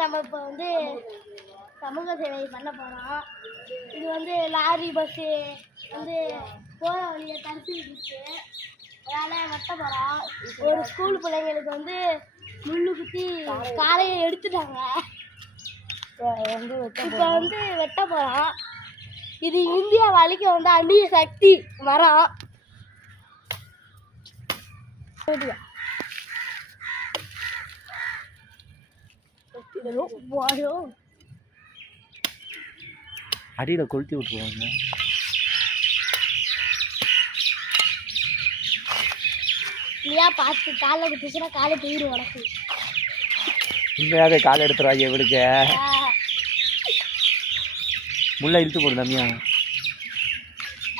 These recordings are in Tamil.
நம்ம இப்போ வந்து சமூக சேவை பண்ண போகிறோம். இது வந்து லாரி பஸ்ஸு வந்து போகிற வழியை தடுத்துக்கிட்டு அதனால் வெட்ட போகிறோம். ஒரு ஸ்கூல் பிள்ளைங்களுக்கு வந்து முள்ளு குத்தி காலையை எடுத்துட்டாங்க. இப்போ வந்து வெட்ட போகிறோம். இது இந்தியா வழிக்கு வந்து அந்நிய சக்தி மரம். அடியில் கொளுத்தி விட்டுருவாங்க. இல்லையா பார்த்து காலை குத்துச்சுன்னா காலை போயிடும் உனக்கு. உண்மையாவே காலை எடுத்துருவாங்க இவனுக்கு. முள்ள இழுத்து போடு தம்பியா.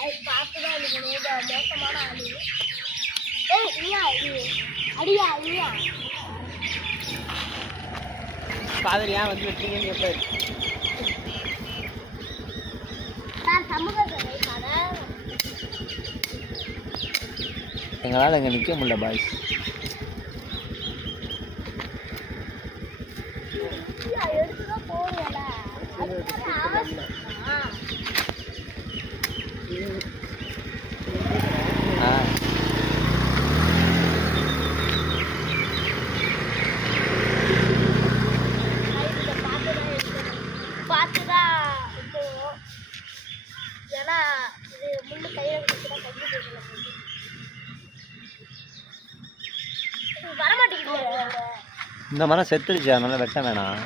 அது பார்த்துதான் எனக்கு மோசமான ஆளு. ஏய் இல்லையா இது அடியா இல்லையா காதல் ஏன் வந்து வெட்டீங்கன்னு கேட்டாரு. நான் சமூக சேவை எங்களால் இங்கே நிற்க முடியல பாய்ஸ். எடுத்துதான் போடுவோம்ல பார்த்துதான் போவோம். ஏன்னா இது முள்ளு கையில் வச்சுதான் கஞ்சி போடலாம். வரமாட்டேங்குது. இந்த மரம் செத்துருச்சு, அதனால வெட்ட வேணாம்.